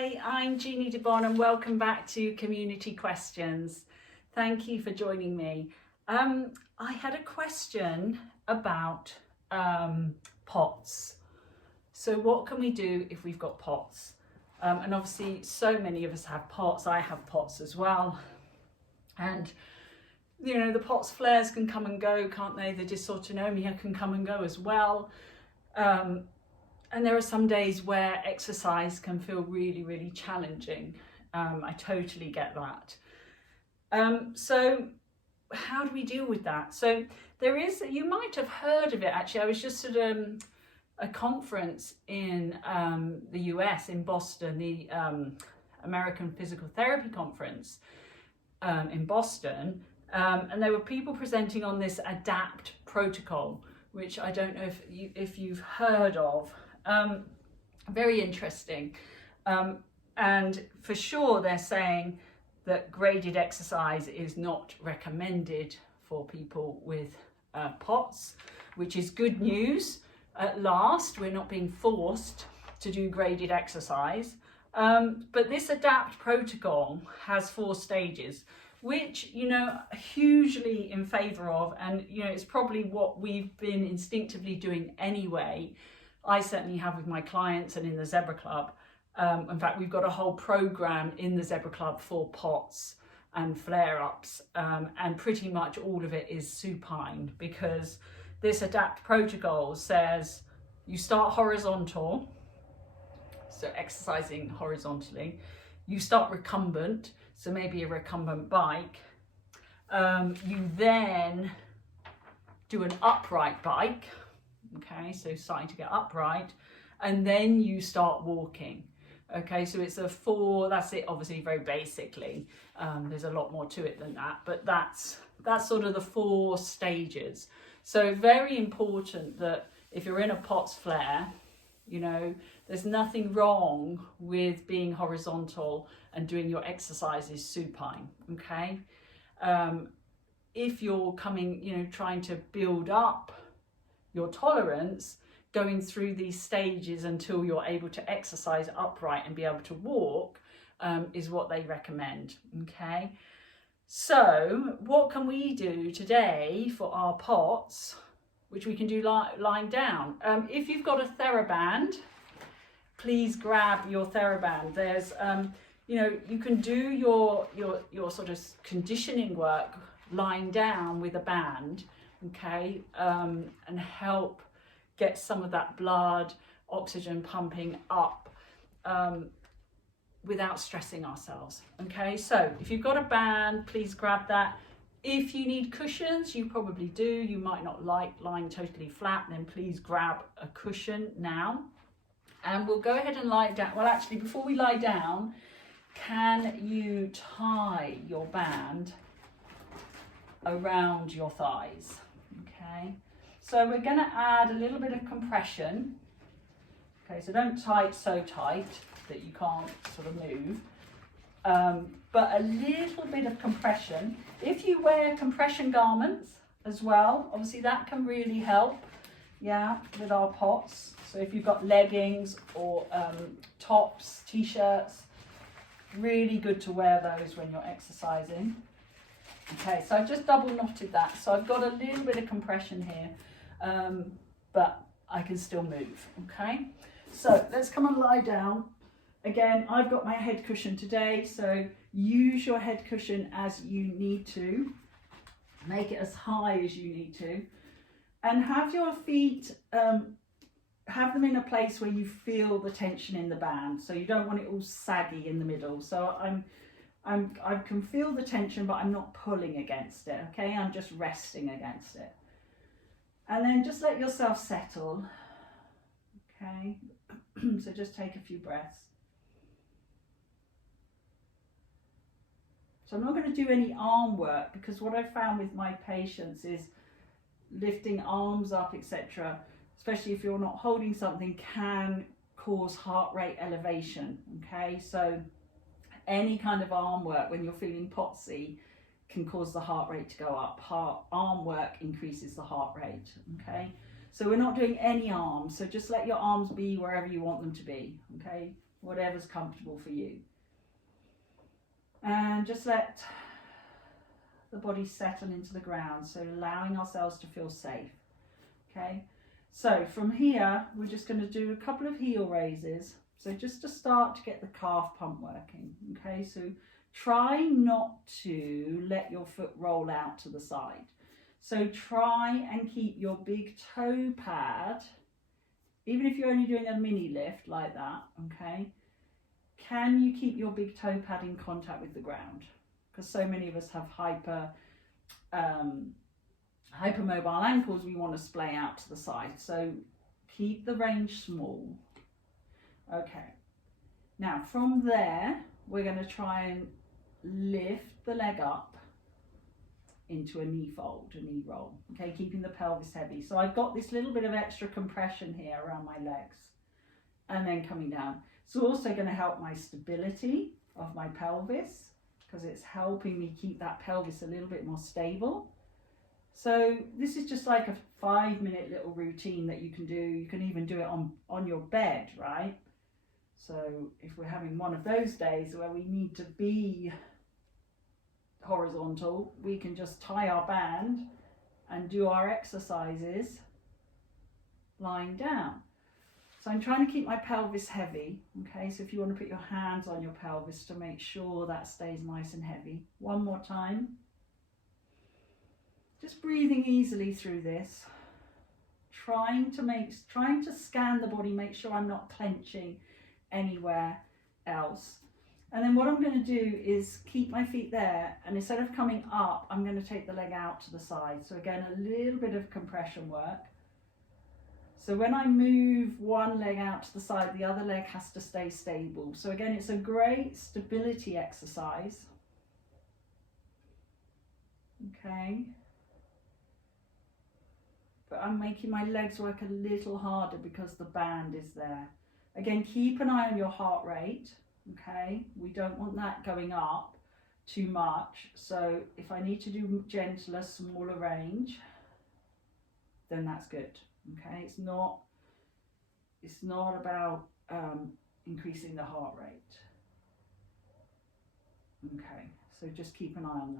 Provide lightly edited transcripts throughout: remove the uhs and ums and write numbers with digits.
Hi, I'm Jeannie DeBon and welcome back to Community Questions. Thank you for joining me. I had a question about pots. So what can we do if we've got pots? And obviously so many of us have pots. I have pots as well. And you know, the pots flares can come and go, can't they? The dysautonomia can come and go as well. And there are some days where exercise can feel really, really challenging. I totally get that. So how do we deal with that? So there is, you might have heard of it actually. I was just at a conference in the US, in Boston, the American Physical Therapy Conference in Boston. And there were people presenting on this ADAPT protocol, which I don't know if you've heard of. Very interesting. And for sure they're saying that graded exercise is not recommended for people with POTS, which is good news. At last, we're not being forced to do graded exercise. But this ADAPT protocol has 4 stages, which, you know, hugely in favour of, and, you know, it's probably what we've been instinctively doing anyway. I certainly have with my clients and in the Zebra Club. In fact, we've got a whole program in the Zebra Club for POTS and flare-ups, and pretty much all of it is supine, because this ADAPT protocol says you start horizontal, so exercising horizontally. You start recumbent, so maybe a recumbent bike. You then do an upright bike. Okay, so starting to get upright, and then you start walking. Okay, so it's a 4, that's it, obviously very basically. There's a lot more to it than that, but that's sort of the 4 stages. So very important that if you're in a POTS flare, you know, there's nothing wrong with being horizontal and doing your exercises supine, okay? If you're coming, you know, trying to build up your tolerance, going through these stages until you're able to exercise upright and be able to walk, is what they recommend, okay? So what can we do today for our POTS, which we can do lying down? If you've got a TheraBand, please grab your TheraBand. There's, you know, you can do your sort of conditioning work lying down with a band, okay, and help get some of that blood oxygen pumping up without stressing ourselves. Okay, so if you've got a band, please grab that. If you need cushions, you probably do, you might not like lying totally flat, then please grab a cushion now. And we'll go ahead and lie down. Well, actually, before we lie down, can you tie your band around your thighs? Okay, so we're going to add a little bit of compression. Okay, so don't tie it so tight that you can't sort of move, but a little bit of compression. If you wear compression garments as well, obviously that can really help, yeah, with our POTS. So if you've got leggings or tops, t-shirts, really good to wear those when you're exercising. Okay, so I've just double knotted that. So I've got a little bit of compression here, but I can still move, okay? So let's come and lie down. Again, I've got my head cushion today, so use your head cushion as you need to. Make it as high as you need to. And have your feet, have them in a place where you feel the tension in the band. So you don't want it all saggy in the middle. So I can feel the tension, but I'm not pulling against it, okay? I'm just resting against it. And then just let yourself settle, okay? So just take a few breaths. So I'm not going to do any arm work, because what I found with my patients is lifting arms up, etc., especially if you're not holding something, can cause heart rate elevation, okay? So any kind of arm work when you're feeling potsy can cause the heart rate to go up. Arm work increases the heart rate, okay? So we're not doing any arms, so just let your arms be wherever you want them to be, okay? whatever's comfortable for you. And just let the body settle into the ground, so allowing ourselves to feel safe. Okay, so from here we're just going to do a couple of heel raises, so just to start to get the calf pump working. Okay, so try not to let your foot roll out to the side, so try and keep your big toe pad, even if you're only doing a mini lift like that, okay, can you keep your big toe pad in contact with the ground? Because so many of us have hypermobile ankles, we want to splay out to the side. So keep the range small. Okay. Now from there, we're going to try and lift the leg up into a knee fold, a knee roll. Okay, keeping the pelvis heavy. So I've got this little bit of extra compression here around my legs and then coming down. It's also going to help my stability of my pelvis, because it's helping me keep that pelvis a little bit more stable. So this is just like a 5-minute little routine that you can do. You can even do it on your bed, right? So if we're having one of those days where we need to be horizontal, we can just tie our band and do our exercises lying down. So I'm trying to keep my pelvis heavy, okay? So if you want to put your hands on your pelvis to make sure that stays nice and heavy. One more time. Just breathing easily through this. Trying to scan the body, make sure I'm not clenching anywhere else. And then what I'm going to do is keep my feet there, and instead of coming up, I'm going to take the leg out to the side. So again, a little bit of compression work. So when I move one leg out to the side, the other leg has to stay stable. So again, it's a great stability exercise. Okay. But I'm making my legs work a little harder because the band is there. Again, keep an eye on your heart rate. Okay. We don't want that going up too much. So if I need to do gentler, smaller range, then that's good. Okay, it's not about increasing the heart rate. Okay, so just keep an eye on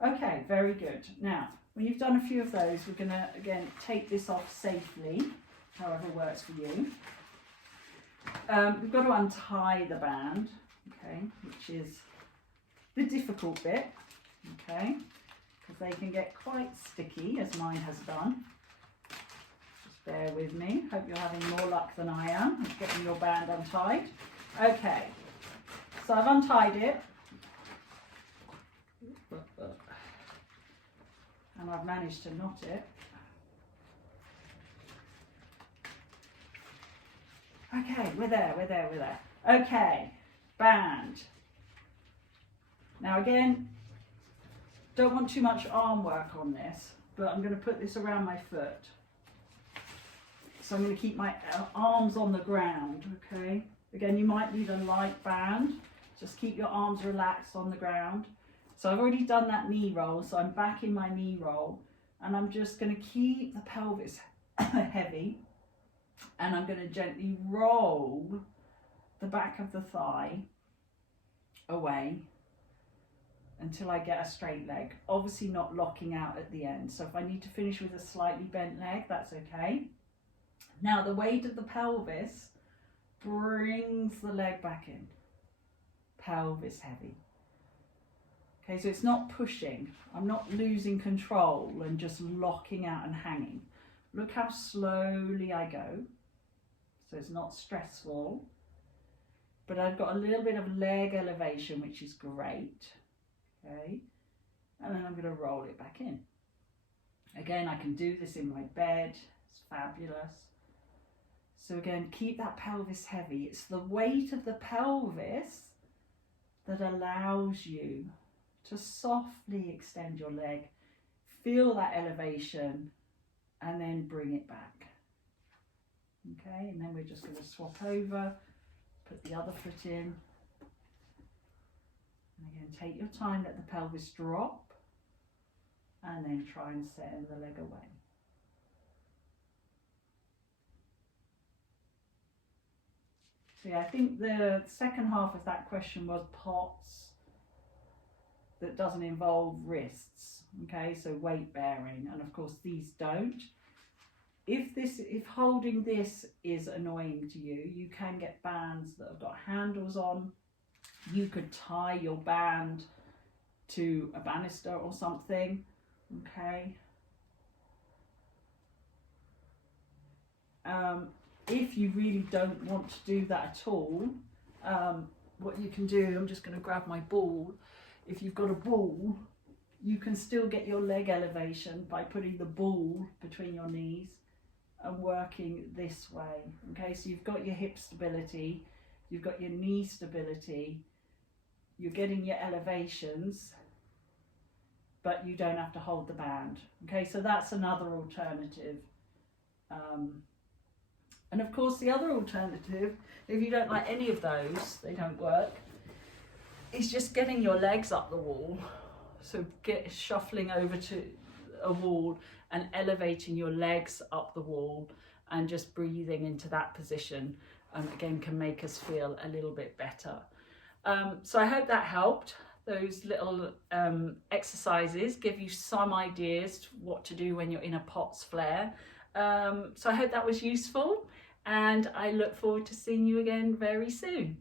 that. Okay, very good. Now, when you've done a few of those, we're going to, again, take this off safely, however works for you. We've got to untie the band, okay, which is the difficult bit, okay, because they can get quite sticky, as mine has done. Bear with me. Hope you're having more luck than I am with getting your band untied. Okay, so I've untied it. And I've managed to knot it. Okay, we're there. Okay, band. Now again, don't want too much arm work on this, but I'm going to put this around my foot. So I'm going to keep my arms on the ground, okay? Again, you might need a light band. Just keep your arms relaxed on the ground. So I've already done that knee roll, so I'm back in my knee roll. And I'm just going to keep the pelvis heavy. And I'm going to gently roll the back of the thigh away until I get a straight leg. Obviously not locking out at the end. So if I need to finish with a slightly bent leg, that's okay. Now the weight of the pelvis brings the leg back in. Pelvis heavy. Okay, so it's not pushing. I'm not losing control and just locking out and hanging. Look how slowly I go. So it's not stressful. But I've got a little bit of leg elevation, which is great. Okay, and then I'm going to roll it back in. Again, I can do this in my bed. It's fabulous. So again, keep that pelvis heavy. It's the weight of the pelvis that allows you to softly extend your leg, feel that elevation, and then bring it back. Okay, and then we're just going to swap over, put the other foot in. And again, take your time, let the pelvis drop, and then try and send the leg away. So yeah, I think the second half of that question was POTS that doesn't involve wrists, okay, so weight bearing, and of course these don't. If holding this is annoying to you, you can get bands that have got handles on. You could tie your band to a banister or something, okay. If you really don't want to do that at all, what you can do, I'm just going to grab my ball. If you've got a ball, you can still get your leg elevation by putting the ball between your knees and working this way. Okay, so you've got your hip stability, you've got your knee stability, you're getting your elevations, but you don't have to hold the band. Okay, so that's another alternative. And of course the other alternative, if you don't like any of those, they don't work, is just getting your legs up the wall. So shuffling over to a wall and elevating your legs up the wall and just breathing into that position, again, can make us feel a little bit better. So I hope that helped. Those little exercises give you some ideas to what to do when you're in a POTS flare. So I hope that was useful, and I look forward to seeing you again very soon.